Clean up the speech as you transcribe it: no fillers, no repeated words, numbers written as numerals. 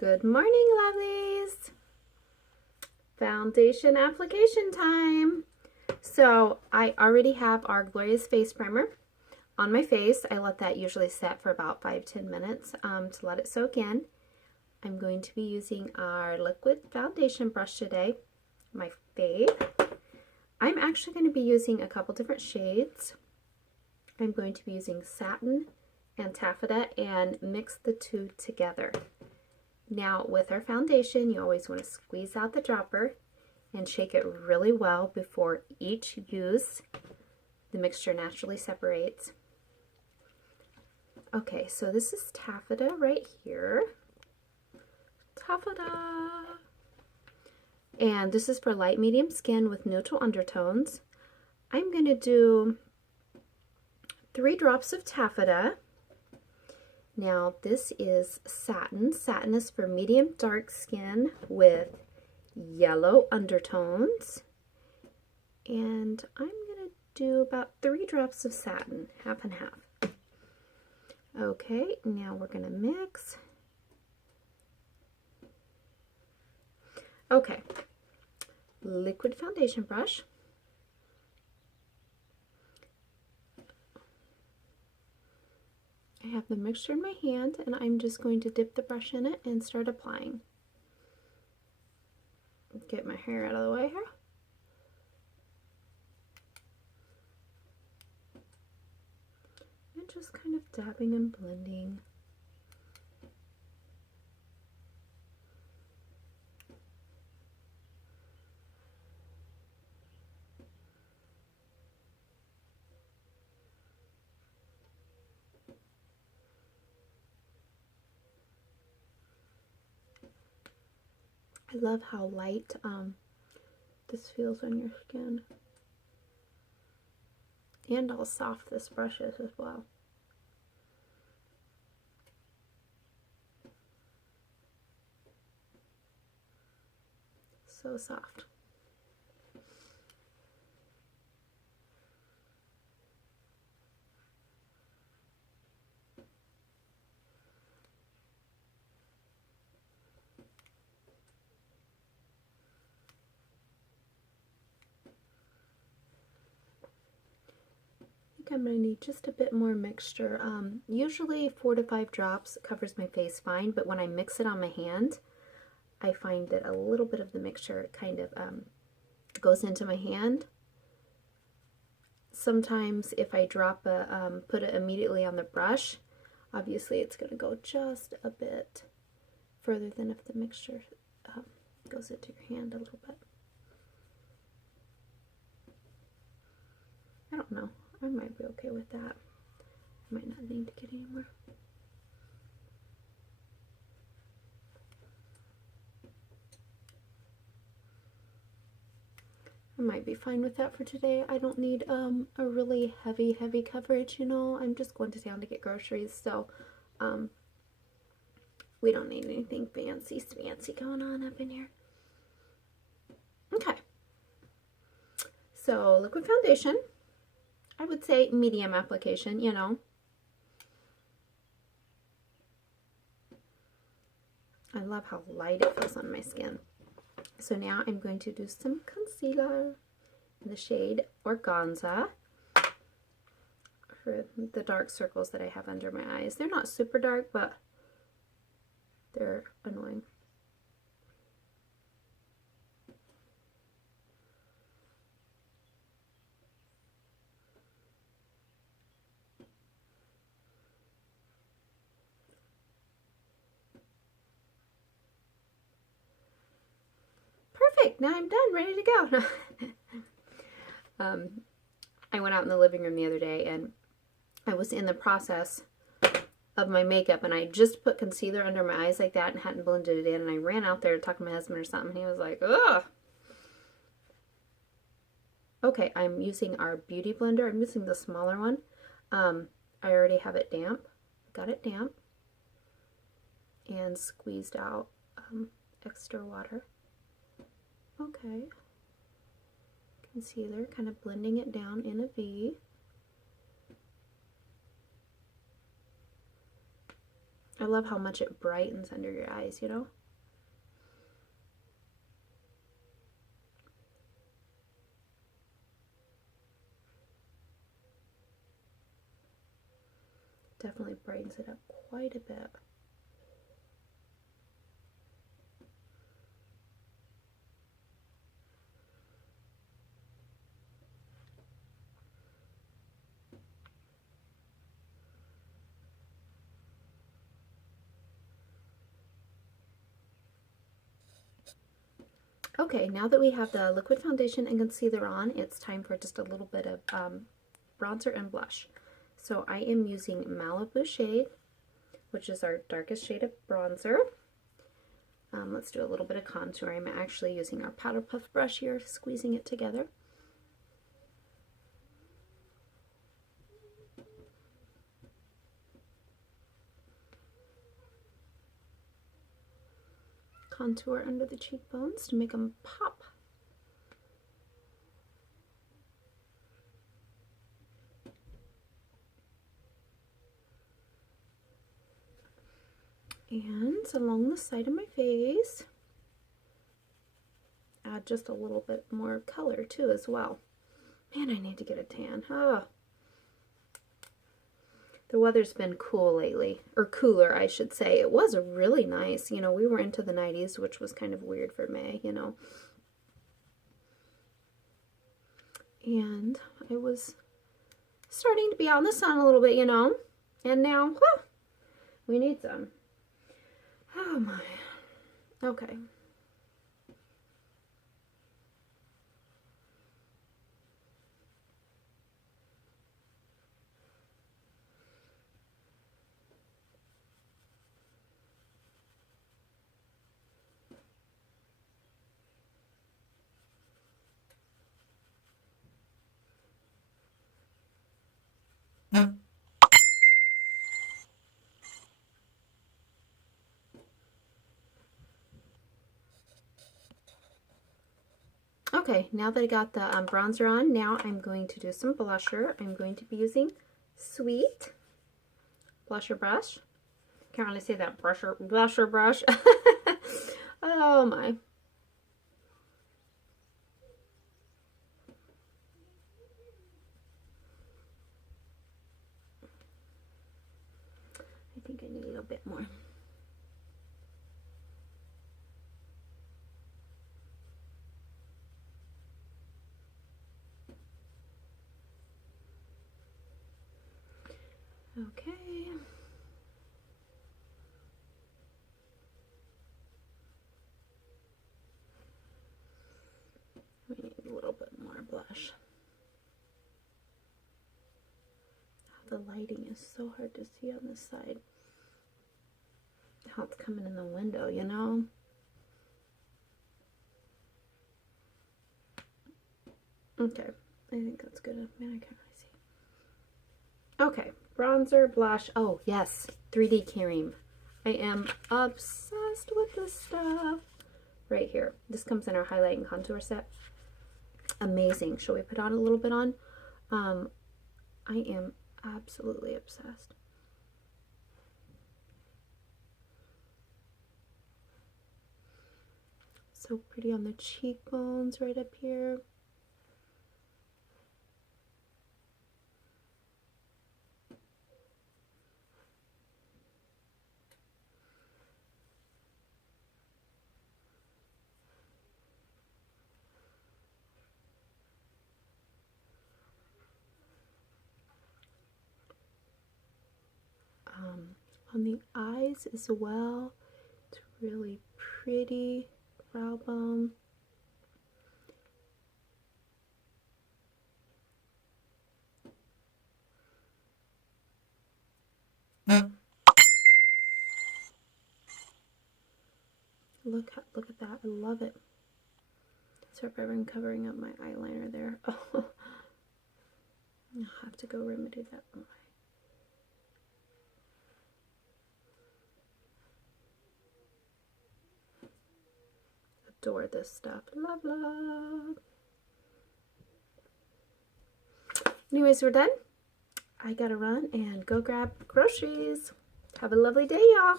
Good morning, lovelies. Foundation application time. So I already have our Glorious Face Primer on my face. I let that usually set for about 5-10 minutes to let it soak in. I'm going to be using our liquid foundation brush today, my fave. I'm actually going to be using a couple different shades. I'm going to be using Satin and Taffeta and mix the two together. Now with our foundation, you always want to squeeze out the dropper and shake it really well before each use. The mixture naturally separates. Okay, so this is Taffeta right here. Taffeta! And this is for light medium skin with neutral undertones. I'm going to do 3 drops of Taffeta. Now this is Satin. Satin is for medium dark skin with yellow undertones. And I'm going to do about 3 drops of Satin, half and half. Okay, now we're going to mix. Okay, liquid foundation brush. I have the mixture in my hand and I'm just going to dip the brush in it and start applying. Get my hair out of the way here. And just kind of dabbing and blending. I love how light this feels on your skin. And how soft this brush is as well. So soft. I'm going to need just a bit more mixture. Usually 4 to 5 drops covers my face fine, but when I mix it on my hand, I find that a little bit of the mixture kind of goes into my hand. Sometimes if I drop put it immediately on the brush, obviously it's going to go just a bit further than if the mixture goes into your hand a little bit. I don't know. I might be okay with that. I might not need to get any more. I might be fine with that for today. I don't need a really heavy coverage, you know. I'm just going to town to get groceries, so we don't need anything fancy going on up in here. Okay. So liquid foundation. I would say medium application, you know. I love how light it feels on my skin. So now I'm going to do some concealer in the shade Organza for the dark circles that I have under my eyes. They're not super dark, but they're annoying. Perfect, now I'm done, ready to go. I went out in the living room the other day and I was in the process of my makeup and I just put concealer under my eyes like that and hadn't blended it in, and I ran out there to talk to my husband or something and he was like, ugh. Okay, I'm using our beauty blender. I'm using the smaller one. I already have it damp. Got it damp and squeezed out extra water. Okay, concealer, kind of blending it down in a V. I love how much it brightens under your eyes, you know? Definitely brightens it up quite a bit. Okay, now that we have the liquid foundation and concealer on, it's time for just a little bit of bronzer and blush. So I am using Malibu Shade, which is our darkest shade of bronzer. Let's do a little bit of contour. I'm actually using our Powder Puff brush here, squeezing it together. Contour under the cheekbones to make them pop. And along the side of my face, add just a little bit more color too as well. Man, I need to get a tan. Oh. The weather's been cool lately, or cooler, I should say. It was really nice. You know, we were into the 90s, which was kind of weird for May, you know. And I was starting to be out in the sun a little bit, you know. And now, whew, we need some. Oh my. Okay. Okay, now that I got the bronzer on, now I'm going to do some blusher. I'm going to be using Sweet blusher brush. Can't really say that, blusher brush. Oh my. I think I need a little bit more. Okay. We need a little bit more blush. The lighting is so hard to see on this side. How it's coming in the window, you know? Okay, I think that's good. Man, I can't really see. Okay, bronzer, blush. Oh, yes, 3D cream. I am obsessed with this stuff. Right here. This comes in our highlight and contour set. Amazing. Shall we put on a little bit on? I am absolutely obsessed. So pretty on the cheekbones right up here. On the eyes as well. It's really pretty. Brow bone. Look at that. I love it. Sorry if I'm covering up my eyeliner there. Oh, I'll have to go remedy that one. Adore this stuff. Love, love. Anyways, we're done. I gotta run and go grab groceries. Have a lovely day, y'all.